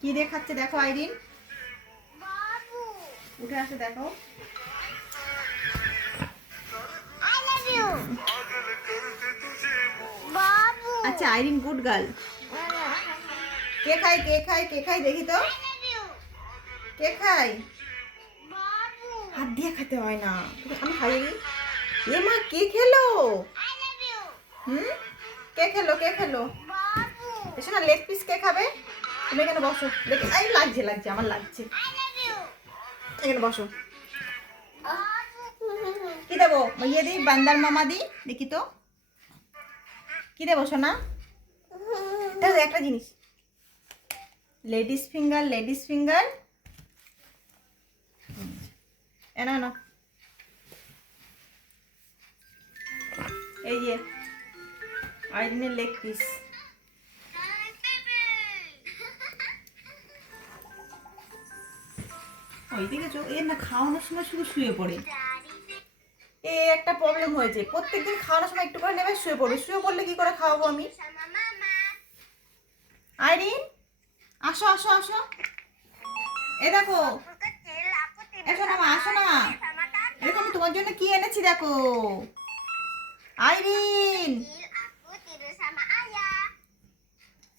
কি দেখাচ্ছে দেখো আইরিন, উঠে আসে দেখো। আচ্ছা আইরিন গুড গার্ল। কে খায় কে খায় কে খায় দেখি তো, কে খায়? হাত দিয়ে খেতে হয় না, আমি খাইয়ে দিই। এ মা কে খেলো? কে খেলো কে খেলো? এসে না লেগ পিস কে খাবে? তুমি এখানে বসো, এই লাগছে লাগছে আমার লাগছে, এখানে বসো। কি দেবো ইয়ে দিই, বান্দার মামা দিই, দেখি তো কি দেবো সোনা? একটা জিনিস, লেডিস ফিঙ্গার লেডিস ফিঙ্গার, এনা না এই যে আইরিনের লেগ পিস। ওইদিকে চোখ এর না খাওয়ানোর সময় শুধু শুয়ে পড়ে, এ একটা প্রবলেম হয়েছে, প্রত্যেকদিন খাওয়ানোর সময় একটু করে নেবে শুয়ে পড়বে, শুয়ে পড়লে কি করে খাওয়াবো আমি? আইরিন আসো আসো আসো, এ দেখো এসো না আসো না, এরকম তোমার জন্য কি এনেছি দেখো আইরিন।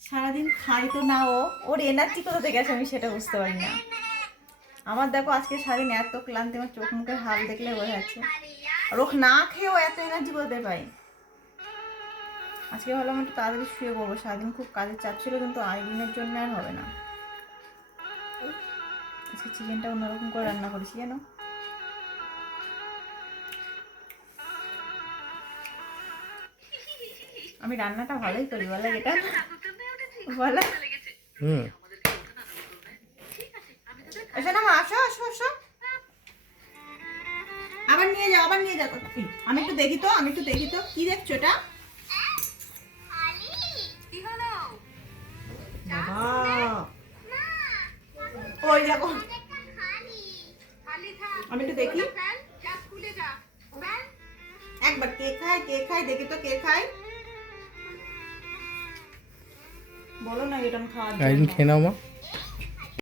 সারাদিন খাই তো না, ওর এনার্জি কোথা থেকে গেছে আমি সেটা বুঝতে পারি না। আমার দেখো আজকে সারাদিন এত ক্লান্তি, আমার চোখ মুখের হাল দেখলে বোঝা যাচ্ছে, আর ও না খেয়েও এত এনার্জি কোথাতে পাই। আজকে ভাবলাম একটু তাড়াতাড়ি শুয়ে পড়বো, সারাদিন খুব কাজের চাপ ছিল, কিন্তু আইরিনের জন্য আর হবে না। আজকে চিকেনটা অন্যরকম করে রান্না করেছি জানো। আমি রান্নাটা ভালোই করি বলো, এটা বলো। এসো না আসো আসো আসো, আবার নিয়ে যাও আবার নিয়ে যাও। আমি একটু দেখি তো, আমি একটু দেখি তো কি দেখছো এটা? ওই দেখো, আমি একটু দেখি একবার, কে খায় কে খায় দেখি তো কে খায়, বলো না এটা খাওয়া। খেয়ে নাও মা।